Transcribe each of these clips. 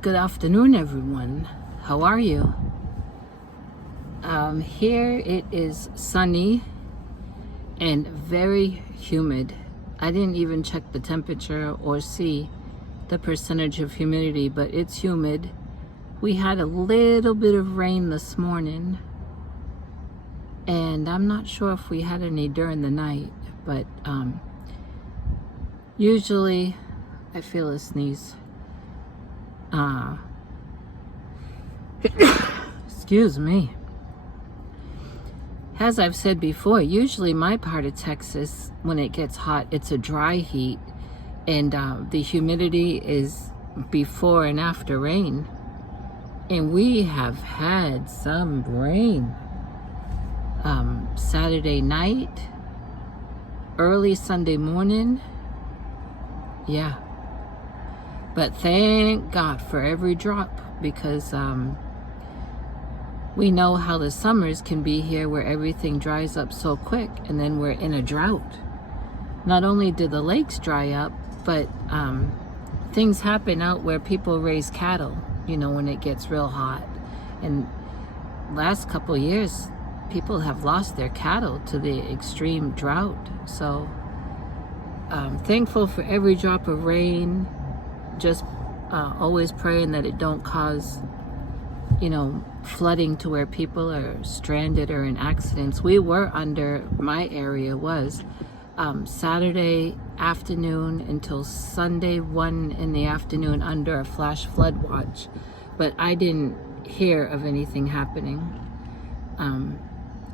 Good afternoon, everyone. How are you? Here it is sunny and very humid. I didn't even check the temperature or see the percentage of humidity, but it's humid. We had a little bit of rain this morning, and I'm not sure if we had any during the night, but usually I feel a sneeze. Excuse me. As I've said before, usually my part of Texas, when it gets hot, it's a dry heat, and the humidity is before and after rain. And we have had some rain. Saturday night, early Sunday morning, yeah. But thank God for every drop, because we know how the summers can be here, where everything dries up so quick, and then we're in a drought. Not only do the lakes dry up, but things happen out where people raise cattle, when it gets real hot. And last couple years, people have lost their cattle to the extreme drought. So thankful for every drop of rain. Just always praying that it don't cause flooding to where people are stranded or in accidents. We were my area was Saturday afternoon until Sunday 1 in the afternoon under a flash flood watch, but I didn't hear of anything happening.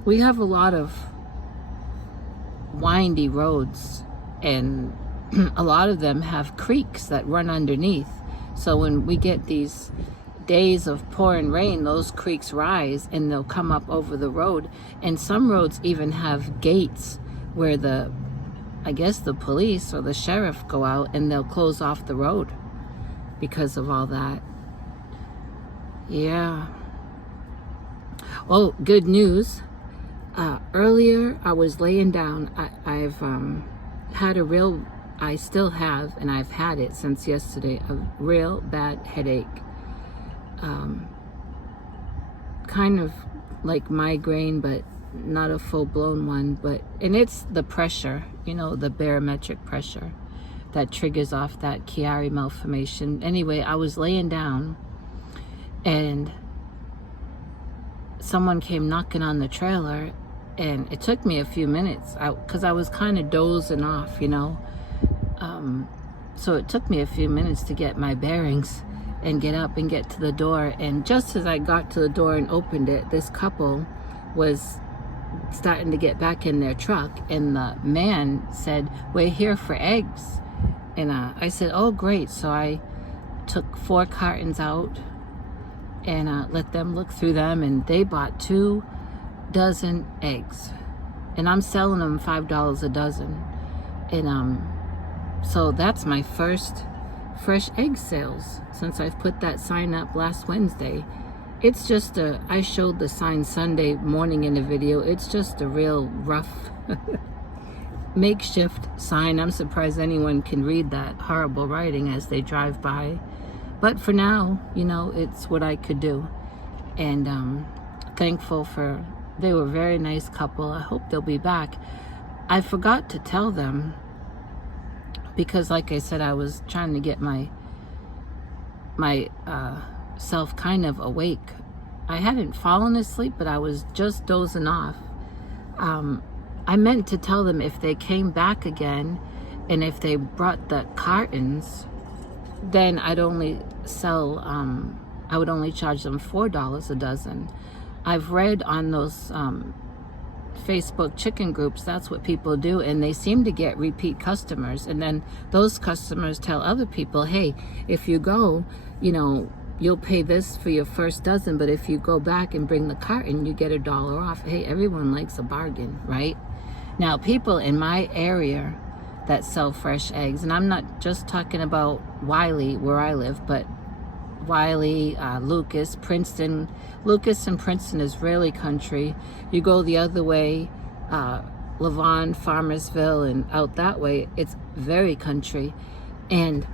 We have a lot of windy roads, and a lot of them have creeks that run underneath. So when we get these days of pouring rain, those creeks rise and they'll come up over the road. And some roads even have gates where the police or the sheriff go out and they'll close off the road because of all that. Yeah. Oh, good news. Earlier I was laying down. I've had I still have, and I've had it since yesterday, a real bad headache. Kind of like migraine, but not a full-blown one. And it's the pressure, the barometric pressure that triggers off that Chiari malformation. Anyway, I was laying down, and someone came knocking on the trailer, and it took me a few minutes because I was kind of dozing off, so it took me a few minutes to get my bearings and get up and get to the door. And just as I got to the door and opened it, this couple was starting to get back in their truck, and the man said, "We're here for eggs." And I said, "Oh, great." So I took 4 cartons out and let them look through them, and they bought 2 dozen eggs, and I'm selling them $5 a dozen. And so that's my first fresh egg sales since I've put that sign up last Wednesday. It's just I showed the sign Sunday morning in a video. It's just a real rough makeshift sign. I'm surprised anyone can read that horrible writing as they drive by. But for now, it's what I could do. And thankful they were a very nice couple. I hope they'll be back. I forgot to tell them, because like I said, I was trying to get my self kind of awake. I hadn't fallen asleep, but I was just dozing off. I meant to tell them if they came back again and if they brought the cartons, then I would only charge them $4 a dozen. I've read on those Facebook chicken groups, that's what people do, and they seem to get repeat customers. And then those customers tell other people, hey, if you go, you'll pay this for your first dozen, but if you go back and bring the carton, you get $1 off. Hey, everyone likes a bargain, right? Now, people in my area that sell fresh eggs, and I'm not just talking about Wiley, where I live, but Wiley, Lucas, Princeton. Lucas and Princeton is really country. You go the other way, Lavon, Farmersville, and out that way, it's very country. And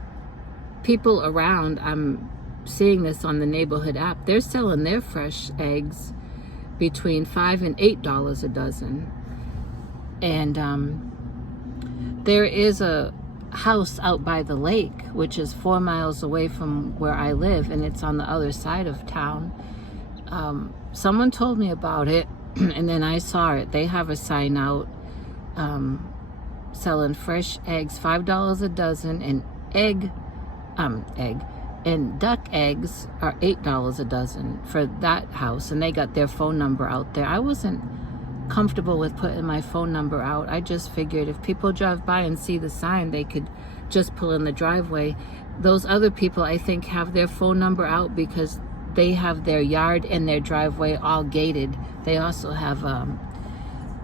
people around, I'm seeing this on the neighborhood app. They're selling their fresh eggs between $5 and $8 a dozen. And there is a house out by the lake, which is 4 miles away from where I live, and it's on the other side of town. Someone told me about it, and then I saw it. They have a sign out selling fresh eggs, $5 a dozen, and and duck eggs are $8 a dozen for that house, and they got their phone number out there. I wasn't comfortable with putting my phone number out. I just figured if people drive by and see the sign, they could just pull in the driveway. Those other people, I think, have their phone number out because they have their yard and their driveway all gated. They also have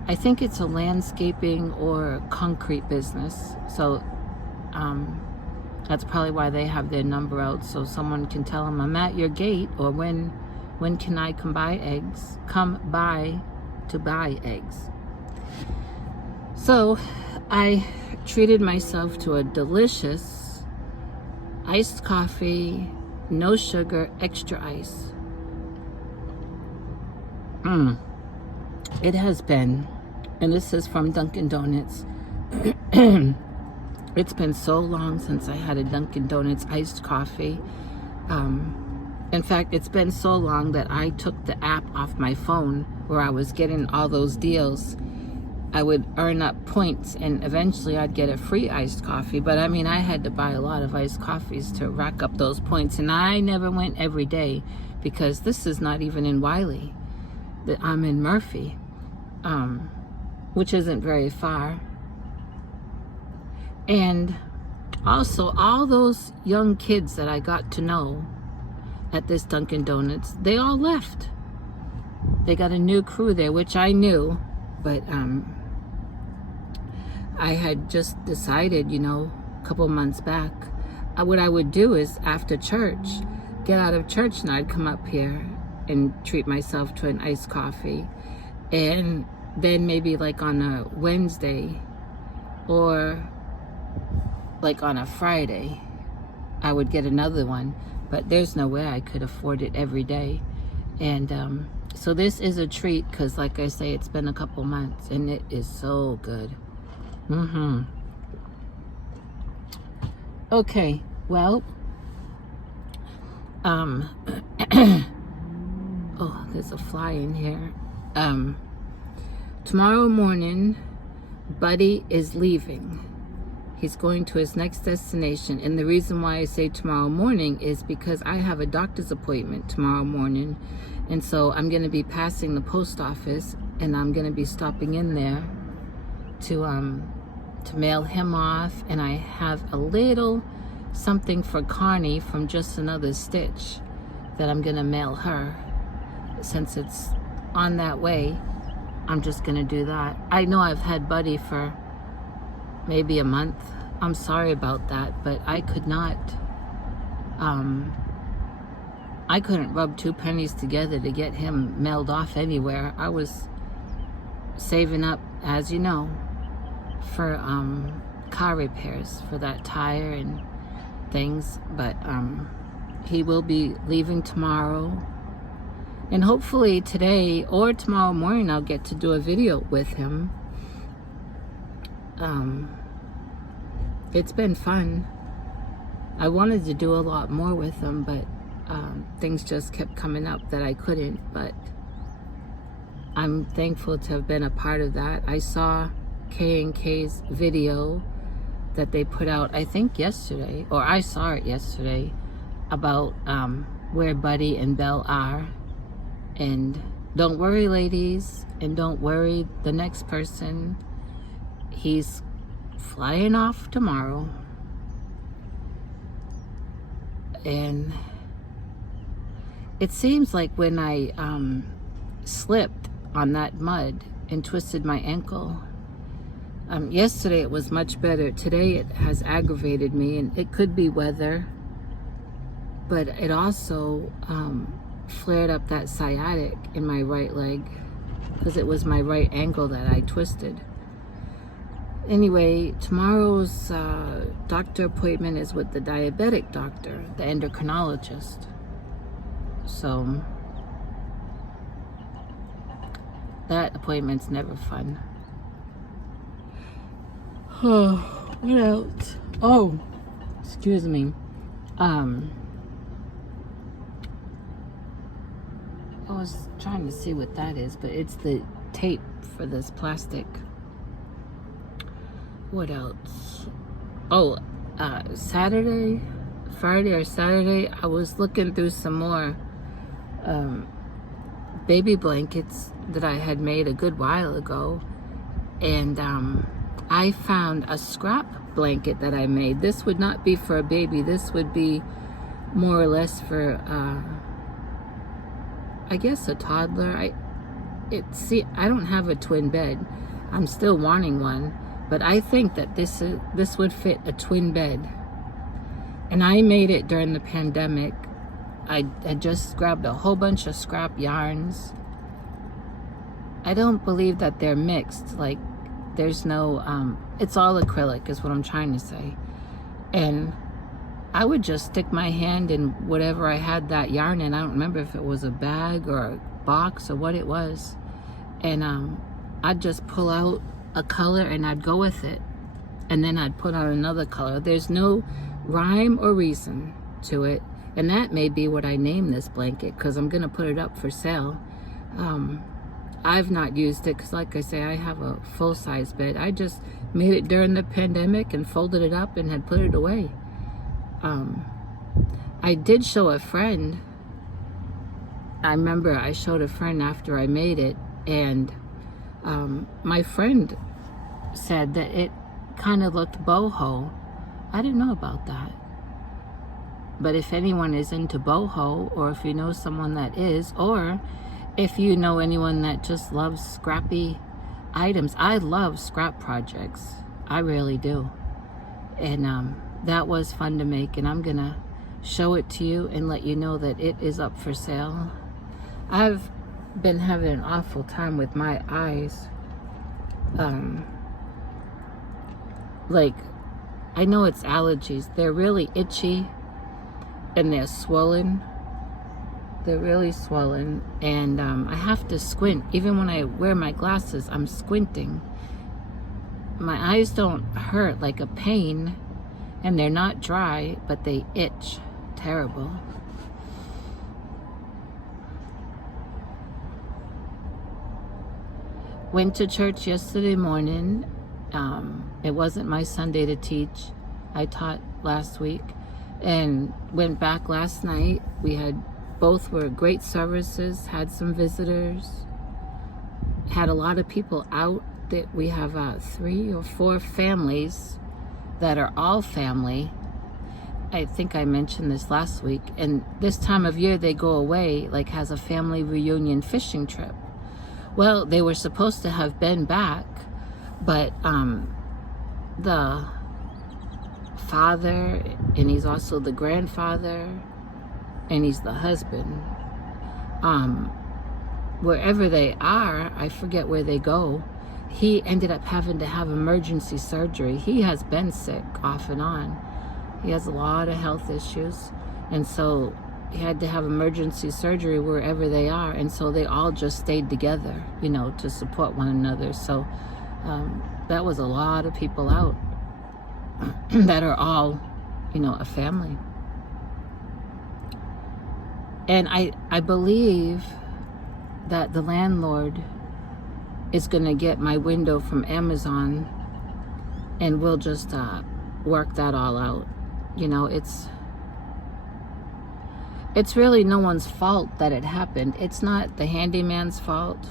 I think it's a landscaping or concrete business, so that's probably why they have their number out, so someone can tell them, I'm at your gate, or when can I come by eggs? Come by to buy eggs. So I treated myself to a delicious iced coffee, no sugar, extra ice. It has been, and this is from Dunkin' Donuts. It's been so long since I had a Dunkin' Donuts iced coffee. In fact, it's been so long that I took the app off my phone where I was getting all those deals. I would earn up points, and eventually I'd get a free iced coffee. But I mean, I had to buy a lot of iced coffees to rack up those points, and I never went every day because this is not even in Wiley. I'm in Murphy, which isn't very far. And also, all those young kids that I got to know at this Dunkin' Donuts, they all left. They got a new crew there, which I knew, but I had just decided, a couple months back, what I would do is after church, get out of church, and I'd come up here and treat myself to an iced coffee. And then maybe like on a Wednesday or like on a Friday, I would get another one, but there's no way I could afford it every day. And so this is a treat because, like I say, it's been a couple months and it is so good. Okay, well, oh, there's a fly in here. Tomorrow morning, Buddy is leaving. He's going to his next destination. And the reason why I say tomorrow morning is because I have a doctor's appointment tomorrow morning. And so I'm going to be passing the post office, and I'm going to be stopping in there to mail him off. And I have a little something for Connie from Just Another Stitch that I'm going to mail her. Since it's on that way, I'm just going to do that. I know I've had Buddy for maybe a month. I'm sorry about that, but I could not, I couldn't rub two pennies together to get him mailed off anywhere. I was saving up, as you know, for car repairs, for that tire and things, but he will be leaving tomorrow, and hopefully today or tomorrow morning I'll get to do a video with him. It's been fun. I wanted to do a lot more with him, but things just kept coming up that I couldn't. But I'm thankful to have been a part of that. I saw K&K's video that they put out, I think yesterday, or I saw it yesterday, about where Buddy and Belle are. And don't worry, ladies, and don't worry the next person. He's flying off tomorrow. And it seems like when I slipped on that mud and twisted my ankle, yesterday it was much better. Today it has aggravated me, and it could be weather, but it also flared up that sciatic in my right leg because it was my right ankle that I twisted. Anyway, tomorrow's doctor appointment is with the diabetic doctor, the endocrinologist. So that appointment's never fun. Oh, what else? Oh, excuse me. I was trying to see what that is, but it's the tape for this plastic. What else? Oh, Friday or Saturday, I was looking through some more baby blankets that I had made a good while ago, and I found a scrap blanket that I made. This would not be for a baby. This would be more or less for I guess a toddler. I don't have a twin bed. I'm still wanting one, but I think that this would fit a twin bed. And I made it during the pandemic. I had just grabbed a whole bunch of scrap yarns. I don't believe that they're mixed. Like, there's no, it's all acrylic is what I'm trying to say. And I would just stick my hand in whatever I had that yarn in. I don't remember if it was a bag or a box or what it was. And I'd just pull out a color and I'd go with it. And then I'd put on another color. There's no rhyme or reason to it. And that may be what I name this blanket, because I'm going to put it up for sale. I've not used it because, like I say, I have a full-size bed. I just made it during the pandemic and folded it up and had put it away. I did show a friend. I remember I showed a friend after I made it, and my friend said that it kind of looked boho. I didn't know about that. But if anyone is into boho, or if you know someone that is, or if you know anyone that just loves scrappy items. I love scrap projects. I really do. And that was fun to make, and I'm gonna show it to you and let you know that it is up for sale. I've been having an awful time with my eyes. Like, I know it's allergies. They're really itchy and they're swollen. They're really swollen, and I have to squint. Even when I wear my glasses, I'm squinting. My eyes don't hurt like a pain, and they're not dry, but they itch terrible. Went to church yesterday morning. It wasn't my Sunday to teach. I taught last week, and went back last night. Both were great services, had some visitors, had a lot of people out. That we have 3 or 4 families that are all family. I think I mentioned this last week, and this time of year they go away, like has a family reunion fishing trip. Well, they were supposed to have been back, but the father, and he's also the grandfather, and he's the husband, wherever they are, I forget where they go, he ended up having to have emergency surgery. He has been sick off and on. He has a lot of health issues, and so he had to have emergency surgery wherever they are, and so they all just stayed together, to support one another. So that was a lot of people out that are all, a family. And I believe that the landlord is going to get my window from Amazon, and we'll just work that all out. It's really no one's fault that it happened. It's not the handyman's fault.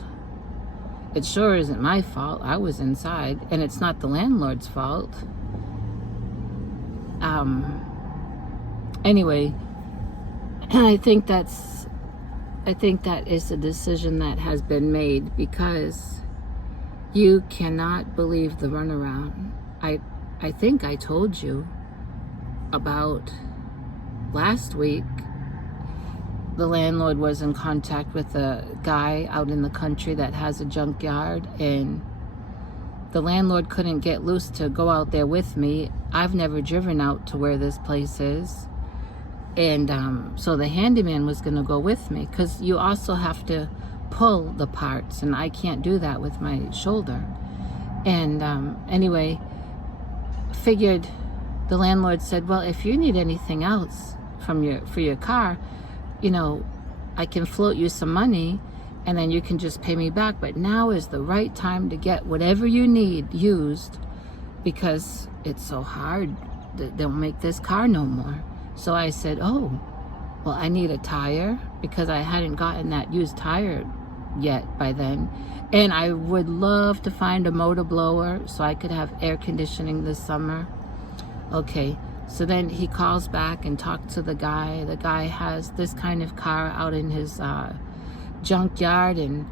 It sure isn't my fault. I was inside. And it's not the landlord's fault. Anyway, I think that is a decision that has been made, because you cannot believe the runaround. I think I told you about last week. The landlord was in contact with a guy out in the country that has a junkyard, and the landlord couldn't get loose to go out there with me. I've never driven out to where this place is. And so the handyman was going to go with me, because you also have to pull the parts, and I can't do that with my shoulder. And anyway, figured the landlord said, well, if you need anything else for your car, you know, I can float you some money and then you can just pay me back. But now is the right time to get whatever you need used, because it's so hard. They don't make this car no more. So I said, oh, well, I need a tire, because I hadn't gotten that used tire yet by then. And I would love to find a motor blower so I could have air conditioning this summer. Okay, so then he calls back and talks to the guy. The guy has this kind of car out in his junkyard and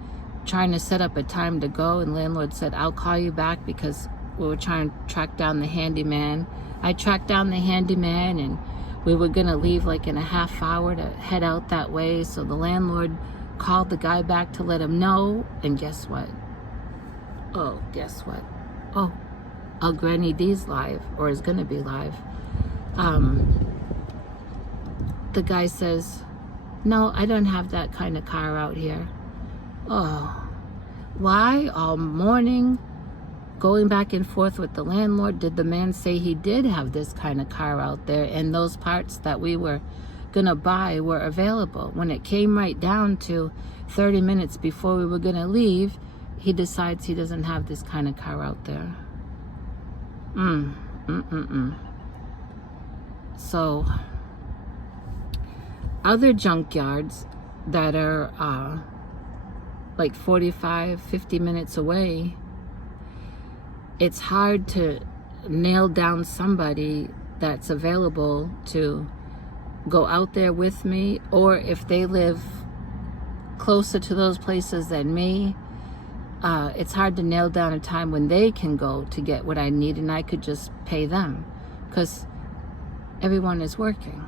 trying to set up a time to go. And landlord said, I'll call you back, because we were trying to track down the handyman. I tracked down the handyman, and we were gonna leave like in a half hour to head out that way. So the landlord called the guy back to let him know, and guess what? Oh, guess what? Oh, Granny D's live, or is gonna be live. The guy says, no, I don't have that kind of car out here. Oh, why all morning going back and forth with the landlord did the man say he did have this kind of car out there, and those parts that we were gonna buy were available? When it came right down to 30 minutes before we were gonna leave, he decides he doesn't have this kind of car out there. So other junkyards that are like 45, 50 minutes away, it's hard to nail down somebody that's available to go out there with me, or if they live closer to those places than me, it's hard to nail down a time when they can go to get what I need, and I could just pay them, because everyone is working.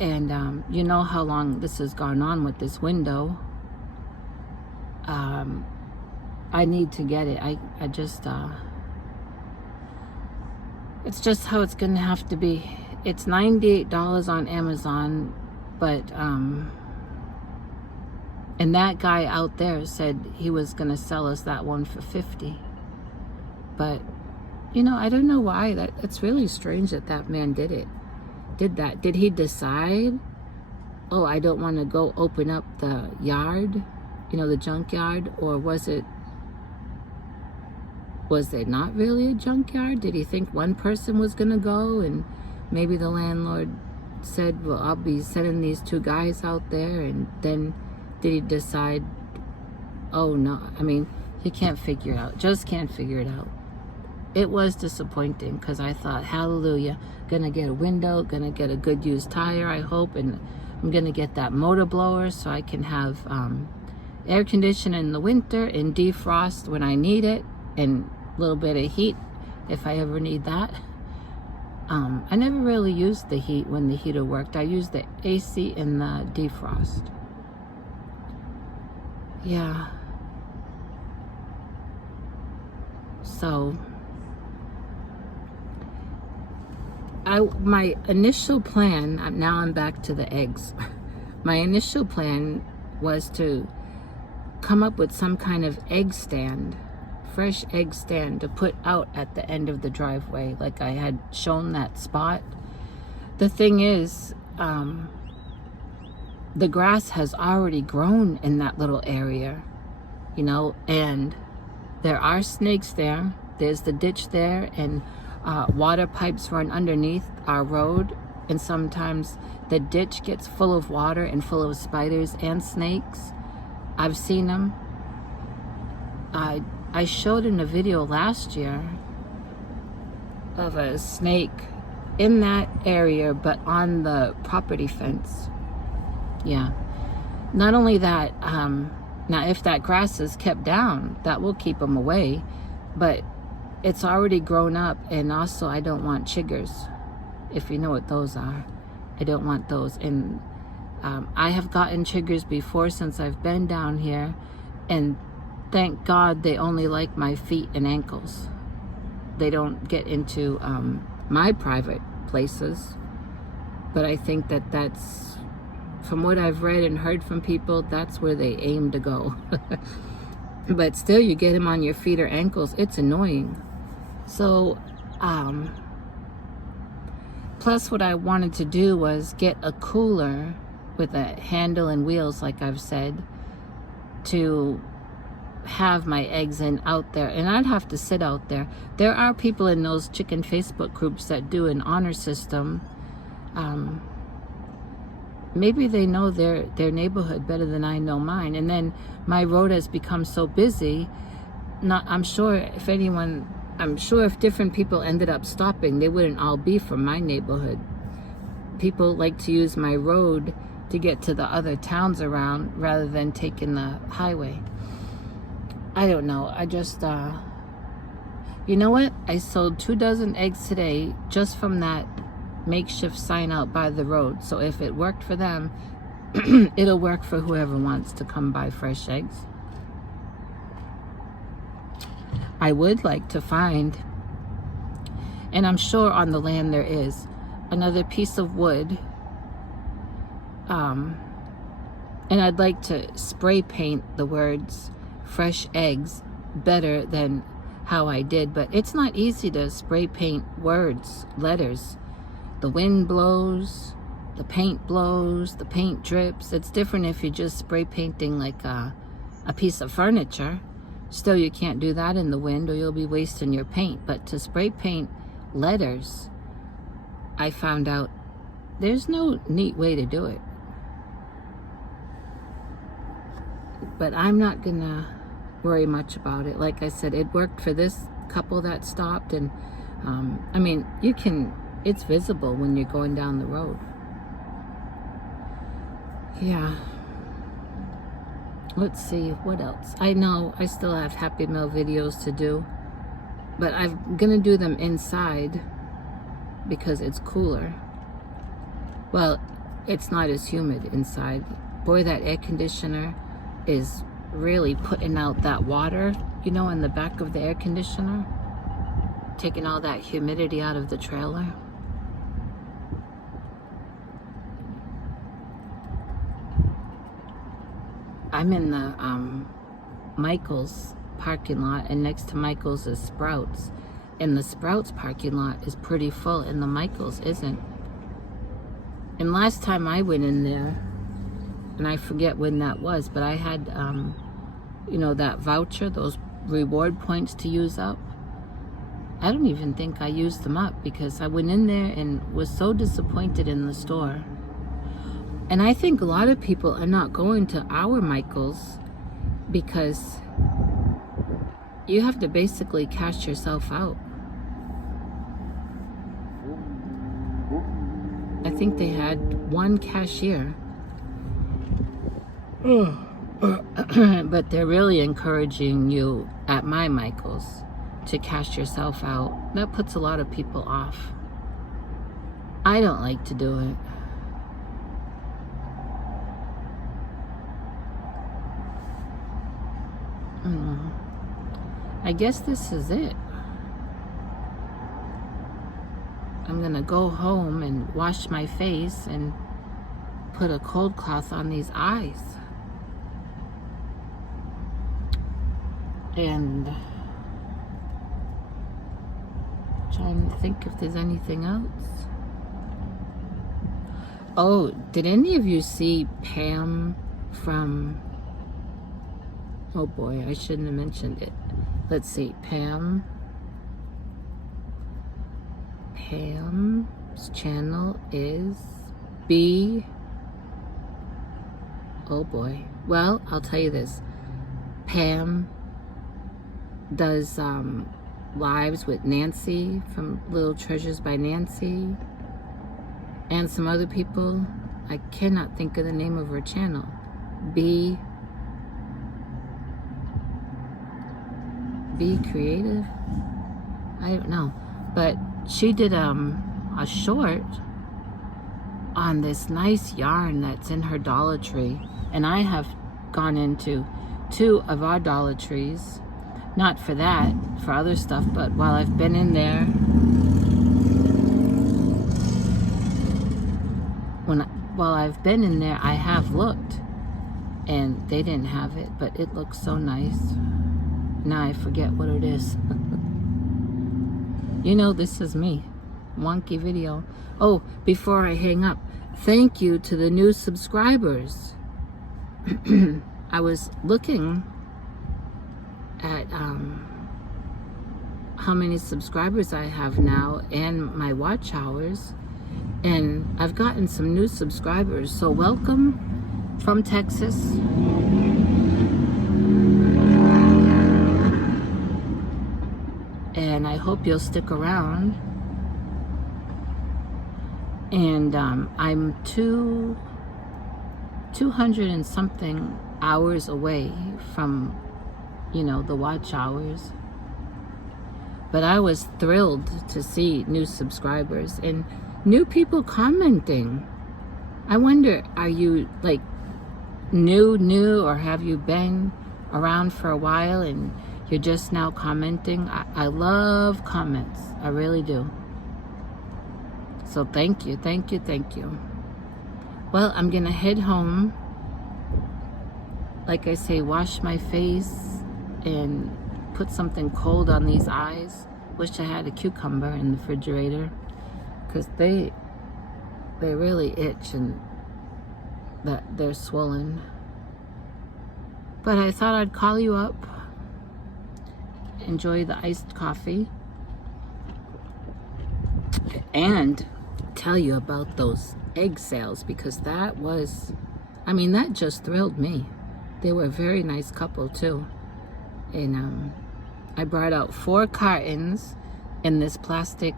And you know how long this has gone on with this window. I need to get it. I just it's just how it's gonna have to be. It's $98 on Amazon, but and that guy out there said he was gonna sell us that one for $50. But you know, I don't know why. It's really strange that man did that. Did he decide, oh, I don't want to go open up the yard, you know, the junkyard? Or was it not really a junkyard? Did he think one person was gonna go, and maybe the landlord said, well, I'll be sending these two guys out there, and then did he decide, oh no, I mean, he can't figure it out, just can't figure it out. It was disappointing, because I thought, hallelujah, gonna get a window, gonna get a good used tire, I hope, and I'm gonna get that motor blower so I can have air conditioning in the winter and defrost when I need it, and a little bit of heat if I ever need that. I never really used the heat when the heater worked. I used the AC and the defrost. Yeah. So my initial plan, now I'm back to the eggs. My initial plan was to come up with some kind of egg stand, fresh egg stand, to put out at the end of the driveway, like I had shown that spot. The thing is, the grass has already grown in that little area, you know, and there are snakes there. There's the ditch there, and water pipes run underneath our road, and sometimes the ditch gets full of water and full of spiders and snakes. I've seen them. I showed in a video last year of a snake in that area, but on the property fence. Yeah. Not only that, now if that grass is kept down, that will keep them away, but it's already grown up. And also, I don't want chiggers, if you know what those are. I don't want those. And I have gotten chiggers before since I've been down here, and thank God they only like my feet and ankles. They don't get into my private places. But I think that that's, from what I've read and heard from people, that's where they aim to go. But still, you get them on your feet or ankles, it's annoying. So, plus what I wanted to do was get a cooler with a handle and wheels, like I've said, to have my eggs in out there. And I'd have to sit out there. There are people in those chicken Facebook groups that do an honor system. Maybe they know their neighborhood better than I know mine. And then my road has become so busy. I'm sure if different people ended up stopping, they wouldn't all be from my neighborhood. People like to use my road to get to the other towns around rather than taking the highway. I don't know. I just, you know what? I sold 2 dozen eggs today just from that makeshift sign out by the road. So if it worked for them, it'll work for whoever wants to come buy fresh eggs. I would like to find, and I'm sure on the land there is, another piece of wood. And I'd like to spray paint the words fresh eggs better than how I did, but it's not easy to spray paint words, letters. The wind blows, the paint blows, the paint drips. It's different if you're just spray painting like a piece of furniture. Still, you can't do that in the wind or you'll be wasting your paint. But to spray paint letters, I found out there's no neat way to do it. But I'm not gonna worry much about it. Like I said, it worked for this couple that stopped, and I mean, it's visible when you're going down the road. Yeah. Let's see, what else? I know I still have Happy Meal videos to do, but I'm gonna do them inside because it's cooler. Well, it's not as humid inside. Boy, that air conditioner is really putting out that water, you know, in the back of the air conditioner, taking all that humidity out of the trailer. I'm in the Michael's parking lot, and next to Michael's is Sprouts, and the Sprouts parking lot is pretty full and the Michael's isn't. And last time I went in there, and I forget when that was, but I had you know, that voucher, those reward points to use up. I don't even think I used them up because I went in there and was so disappointed in the store. And I think a lot of people are not going to our Michael's because you have to basically cash yourself out. I think they had one cashier. But they're really encouraging you at my Michael's to cash yourself out. That puts a lot of people off. I don't like to do it. I guess this is it. I'm gonna go home and wash my face and put a cold cloth on these eyes. And trying to think if there's anything else. Oh, did any of you see Pam from, oh boy, I shouldn't have mentioned it. Let's see, Pam's channel is oh boy. Well, I'll tell you this. Pam does lives with Nancy from Little Treasures by Nancy and some other people. I cannot think of the name of her channel. Be Creative? I don't know. But she did a short on this nice yarn that's in her Dollar Tree, and I have gone into 2 of our Dollar Trees. Not for that, for other stuff, but while I've been in there, while I've been in there, I have looked, and they didn't have it, but it looks so nice. Now I forget what it is. You know, this is me. Wonky video. Oh, before I hang up, thank you to the new subscribers. I was looking at how many subscribers I have now and my watch hours, and I've gotten some new subscribers, so welcome from Texas. And I hope you'll stick around. And I'm 200 and something hours away from, you know, the watch hours. But I was thrilled to see new subscribers and new people commenting. I wonder, are you like new, or have you been around for a while and you're just now commenting? I love comments. I really do. So thank you, thank you, thank you. Well, I'm gonna head home. Like I say, wash my face and put something cold on these eyes. Wish I had a cucumber in the refrigerator, because they really itch and that they're swollen. But I thought I'd call you up, enjoy the iced coffee, and tell you about those egg sales, because that was, I mean, that just thrilled me. They were a very nice couple too. And I brought out 4 cartons in this plastic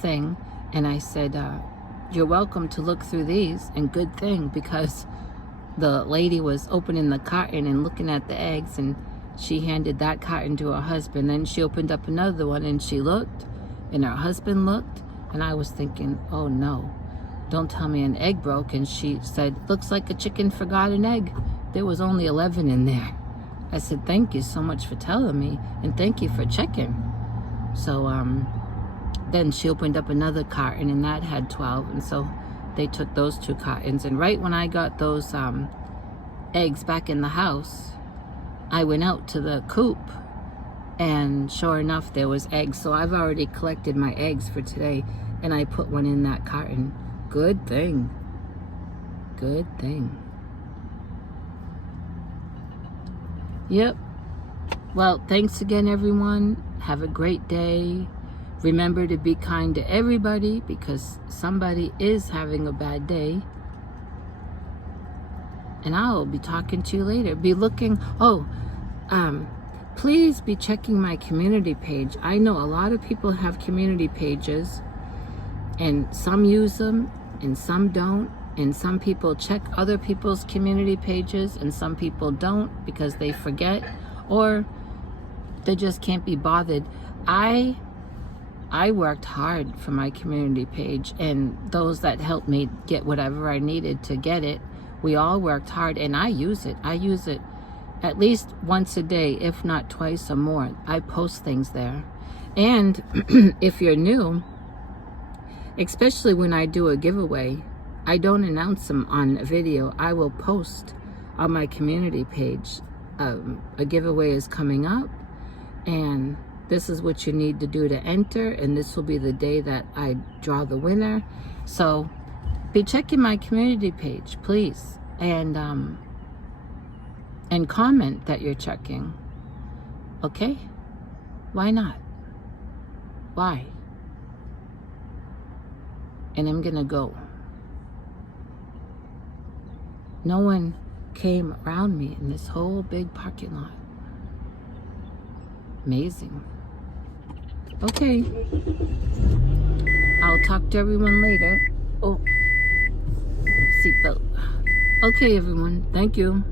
thing, and I said, you're welcome to look through these, and good thing, because the lady was opening the carton and looking at the eggs, and she handed that carton to her husband. Then she opened up another one and she looked, and her husband looked, and I was thinking, oh no, don't tell me an egg broke. And she said, looks like a chicken forgot an egg. There was only 11 in there. I said, thank you so much for telling me, and thank you for checking. So then she opened up another carton, and that had 12, and so they took those 2 cartons. And right when I got those eggs back in the house, I went out to the coop, and sure enough, there was eggs. So I've already collected my eggs for today, and I put one in that carton. Good thing. Good thing. Yep. Well, thanks again, everyone. Have a great day. Remember to be kind to everybody, because somebody is having a bad day. And I'll be talking to you later. Be looking, please be checking my community page. I know a lot of people have community pages, and some use them and some don't. And some people check other people's community pages, and some people don't because they forget, or they just can't be bothered. I worked hard for my community page, and those that helped me get whatever I needed to get it, we all worked hard, and I use it. I use it at least once a day, if not twice or more. I post things there. And if you're new, especially when I do a giveaway, I don't announce them on a video. I will post on my community page, a giveaway is coming up, and this is what you need to do to enter, and this will be the day that I draw the winner. So be checking my community page, please, and comment that you're checking. Okay? Why not? Why? And I'm gonna go. No one came around me in this whole big parking lot. Amazing. Okay. I'll talk to everyone later. Oh, seatbelt. Okay, everyone. Thank you.